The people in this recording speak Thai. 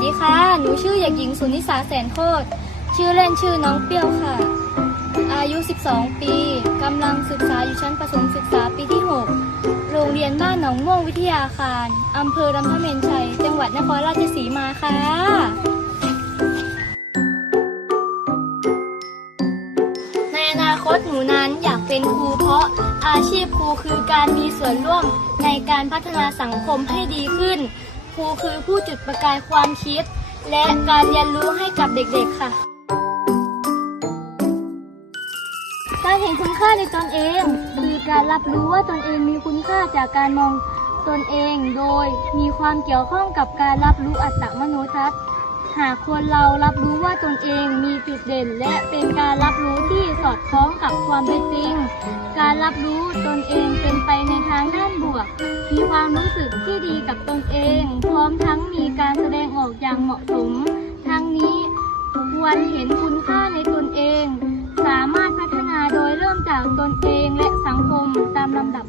สวัสดีค่ะ หนูชื่อเด็กหญิงสุนิสาแสนโคตร ชื่อเล่นชื่อน้องเปรี้ยวค่ะ อายุ 12 ปี กำลังศึกษาอยู่ชั้นประถมศึกษาปีที่ 6 โรงเรียนบ้านหนองม่วงวิทยาคาร อำเภอลำพะเมนชัย จังหวัดนครราชสีมาค่ะในอนาคตหนูนั้นอยากเป็นครูเพราะอาชีพครูคือการมีส่วนร่วมในการพัฒนาสังคมให้ดีขึ้น รูคือผู้จุดประกายความคิด และการเรียนรู้ให้กับเด็กๆค่ะ การเห็นคุณค่าในตนเองคือการรับรู้ว่าตนเองมีคุณค่าจากการมองตนเองโดยมีความเกี่ยวข้องกับการรับรู้อัตมโนทัศน์หากคนเรารับรู้ว่าตนเองมีจุดเด่น และเป็นการรับรู้ที่สอดคล้องกับความเป็นจริง การรับรู้ตนเองเป็นไปในทางด้านบวก มีความรู้สึกที่ดีกับตนเอง ร้อมทั้งมีการแสดงออกอย่างเหมาะสม ทั้งนี้ควรเห็นคุณค่าในตนเอง สามารถพัฒนาโดยเริ่มจากตนเองและสังคมตามลำดับ